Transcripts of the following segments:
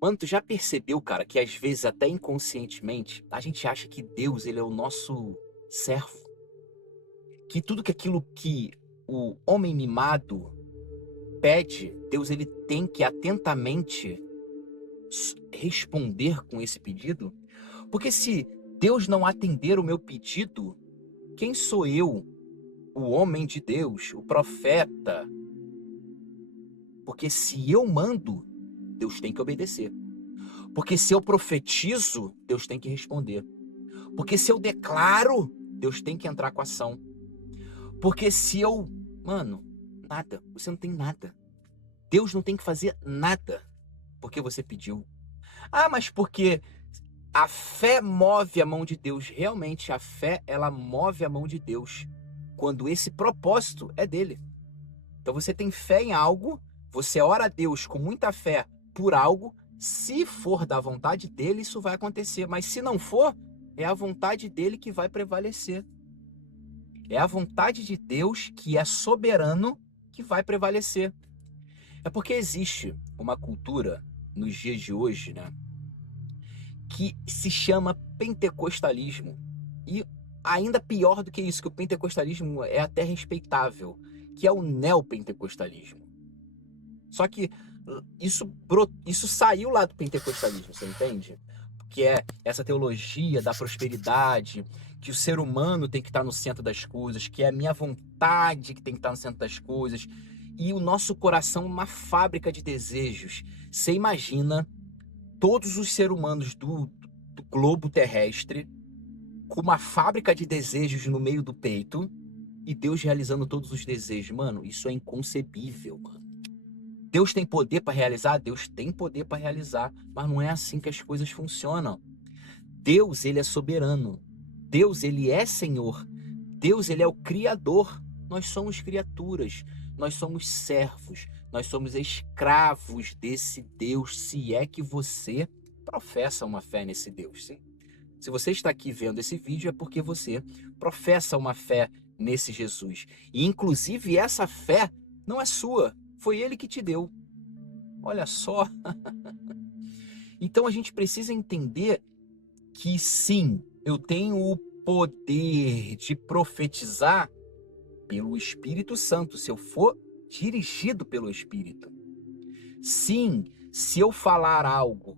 Mano, tu já percebeu, cara, que às vezes até inconscientemente a gente acha que Deus ele é o nosso servo, que tudo que aquilo que o homem mimado pede, Deus ele tem que atentamente responder com esse pedido? Porque se Deus não atender o meu pedido, quem sou eu, o homem de Deus, o profeta? Porque se eu mando, Deus tem que obedecer. Porque se eu profetizo, Deus tem que responder. Porque se eu declaro, Deus tem que entrar com a ação. Porque se eu, mano, nada, você não tem nada. Deus não tem que fazer nada porque você pediu. Ah, mas porque a fé move a mão de Deus. Realmente, a fé, ela move a mão de Deus quando esse propósito é dele. Então você tem fé em algo, você ora a Deus com muita fé por algo, se for da vontade dele, isso vai acontecer. Mas se não for, é a vontade dele que vai prevalecer. É a vontade de Deus, que é soberano, que vai prevalecer. É porque existe uma cultura nos dias de hoje, né, que se chama pentecostalismo. E ainda pior do que isso, que o pentecostalismo é até respeitável, que é o neopentecostalismo. Só que isso saiu lá do pentecostalismo, você entende? Que é essa teologia da prosperidade, que o ser humano tem que estar no centro das coisas, que é a minha vontade que tem que estar no centro das coisas, e o nosso coração é uma fábrica de desejos. Você imagina todos os seres humanos do globo terrestre com uma fábrica de desejos no meio do peito e Deus realizando todos os desejos. Mano, isso é inconcebível, mano. Deus tem poder para realizar? Deus tem poder para realizar, mas não é assim que as coisas funcionam. Deus, ele é soberano. Deus, ele é Senhor. Deus, ele é o Criador. Nós somos criaturas, nós somos servos, nós somos escravos desse Deus, se é que você professa uma fé nesse Deus, sim. Se você está aqui vendo esse vídeo é porque você professa uma fé nesse Jesus. E inclusive essa fé não é sua, foi ele que te deu. Olha só. Então a gente precisa entender que sim, eu tenho o poder de profetizar pelo Espírito Santo, se eu for dirigido pelo Espírito. Sim, se eu falar algo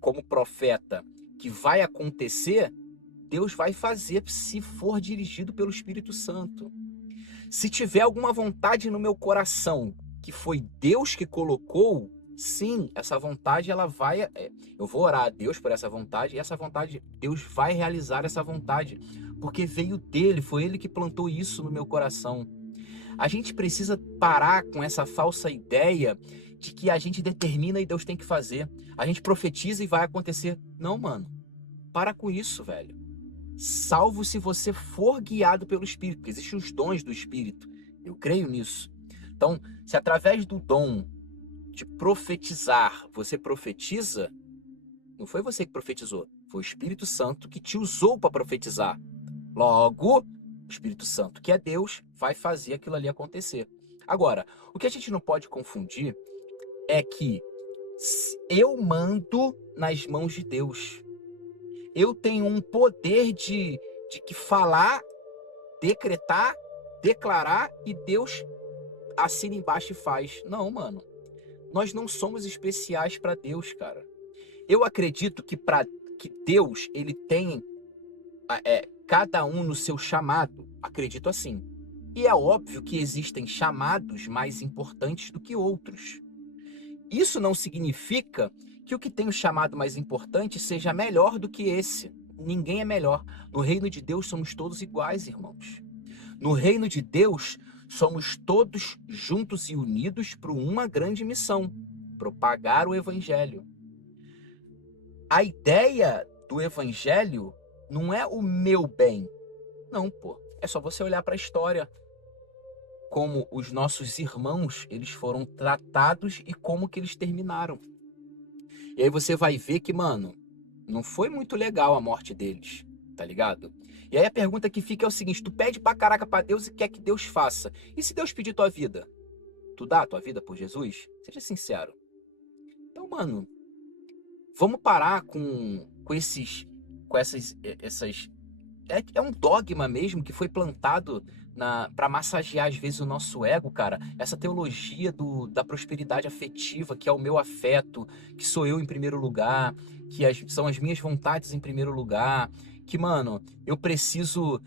como profeta que vai acontecer, Deus vai fazer se for dirigido pelo Espírito Santo. Se tiver alguma vontade no meu coração que foi Deus que colocou, sim, essa vontade ela vai, eu vou orar a Deus por essa vontade e essa vontade, Deus vai realizar essa vontade, porque veio dele, foi ele que plantou isso no meu coração. A gente precisa parar com essa falsa ideia de que a gente determina e Deus tem que fazer. A gente profetiza e vai acontecer. Não, mano. Para com isso, velho. Salvo se você for guiado pelo Espírito, porque existem os dons do Espírito. Eu creio nisso. Então, se através do dom de profetizar, você profetiza, não foi você que profetizou, foi o Espírito Santo que te usou para profetizar. Logo, o Espírito Santo, que é Deus, vai fazer aquilo ali acontecer. Agora, o que a gente não pode confundir é que eu mando nas mãos de Deus. Eu tenho um poder de que falar, decretar, declarar e Deus assina embaixo e faz. Não, mano. Nós não somos especiais para Deus, cara. Eu acredito que para que Deus ele tem cada um no seu chamado. Acredito assim. E é óbvio que existem chamados mais importantes do que outros. Isso não significa que o que tem o chamado mais importante seja melhor do que esse. Ninguém é melhor. No reino de Deus somos todos iguais, irmãos. No reino de Deus somos todos juntos e unidos para uma grande missão: propagar o evangelho. A ideia do evangelho não é o meu bem. Não, pô. É só você olhar para a história. Como os nossos irmãos, eles foram tratados e como que eles terminaram. E aí você vai ver que, mano, não foi muito legal a morte deles, tá ligado? E aí a pergunta que fica é o seguinte: tu pede pra caraca pra Deus e quer que Deus faça. E se Deus pedir tua vida? Tu dá a tua vida por Jesus? Seja sincero. Então, mano, Vamos parar com esses, com essas é um dogma mesmo que foi plantado para massagear às vezes o nosso ego, cara. Essa teologia da prosperidade afetiva, que é o meu afeto, que sou eu em primeiro lugar, que são as minhas vontades em primeiro lugar. Que, mano, eu preciso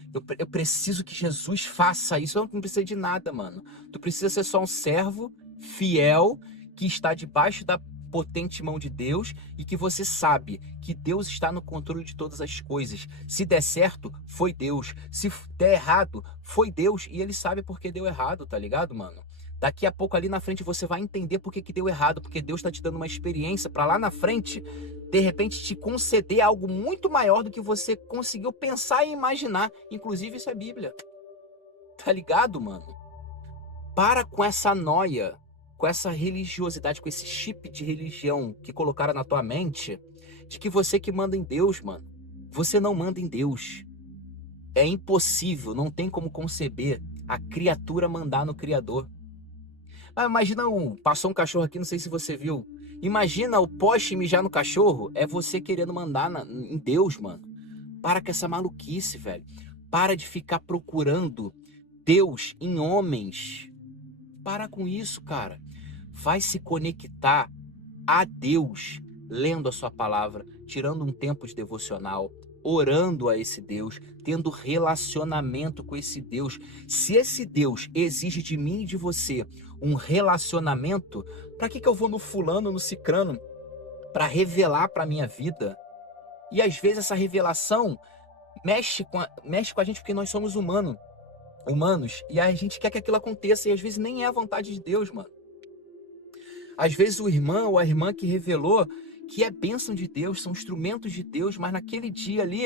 que Jesus faça isso. Eu não precisa de nada, mano. Tu precisa ser só um servo fiel que está debaixo da potente mão de Deus e que você sabe que Deus está no controle de todas as coisas. Se der certo, foi Deus. Se der errado, foi Deus. E ele sabe por que deu errado, tá ligado, mano? Daqui a pouco ali na frente você vai entender por que que deu errado, porque Deus está te dando uma experiência para lá na frente, de repente te conceder algo muito maior do que você conseguiu pensar e imaginar. Inclusive isso é Bíblia. Tá ligado, mano? Para com essa noia, com essa religiosidade, com esse chip de religião que colocaram na tua mente, de que você que manda em Deus, mano. Você não manda em Deus. É impossível, não tem como conceber a criatura mandar no Criador. Ah, imagina passou um cachorro aqui, não sei se você viu. Imagina o poste mijar no cachorro, é você querendo mandar em Deus, mano. Para com essa maluquice, velho. Para de ficar procurando Deus em homens. Para com isso, cara. Vai se conectar a Deus, lendo a sua palavra, tirando um tempo de devocional, orando a esse Deus, tendo relacionamento com esse Deus. Se esse Deus exige de mim e de você um relacionamento, para que eu vou no fulano, no cicrano, para revelar para minha vida? E às vezes essa revelação mexe com a gente porque nós somos humanos, e a gente quer que aquilo aconteça, e às vezes nem é a vontade de Deus, mano. Às vezes o irmão ou a irmã que revelou que é bênção de Deus, são instrumentos de Deus, mas naquele dia ali,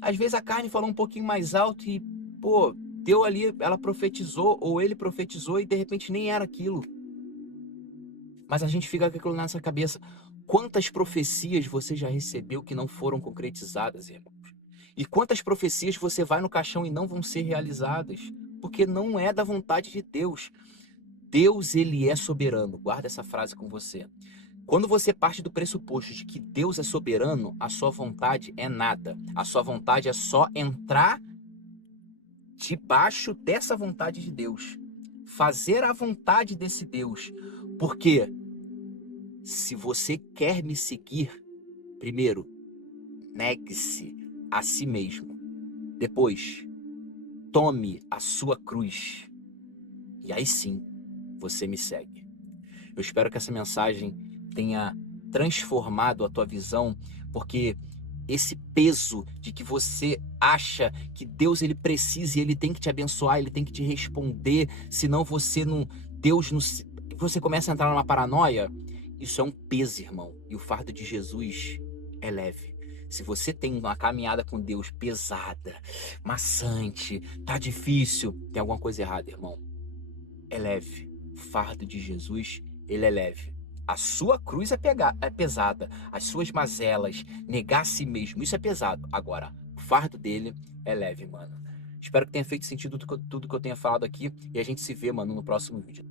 às vezes a carne falou um pouquinho mais alto e, pô, deu ali, ela profetizou ou ele profetizou e de repente nem era aquilo. Mas a gente fica com aquilo nessa cabeça. Quantas profecias você já recebeu que não foram concretizadas, irmãos? E quantas profecias você vai no caixão e não vão ser realizadas? Porque não é da vontade de Deus. Deus, ele é soberano. Guarda essa frase com você. Quando você parte do pressuposto de que Deus é soberano, a sua vontade é nada. A sua vontade é só entrar debaixo dessa vontade de Deus. Fazer a vontade desse Deus. Porque se você quer me seguir, primeiro, negue-se a si mesmo. Depois, tome a sua cruz. E aí sim, você me segue. Eu espero que essa mensagem tenha transformado a tua visão, porque esse peso de que você acha que Deus ele precisa e ele tem que te abençoar, ele tem que te responder, senão você não, Deus não, você começa a entrar numa paranoia, isso é um peso, irmão, e o fardo de Jesus é leve. Se você tem uma caminhada com Deus pesada, maçante, tá difícil, tem alguma coisa errada, irmão. É leve. O fardo de Jesus, ele é leve. A sua cruz é pesada. As suas mazelas, negar a si mesmo, isso é pesado. Agora, o fardo dele é leve, mano. Espero que tenha feito sentido tudo que eu tenha falado aqui. E a gente se vê, mano, no próximo vídeo.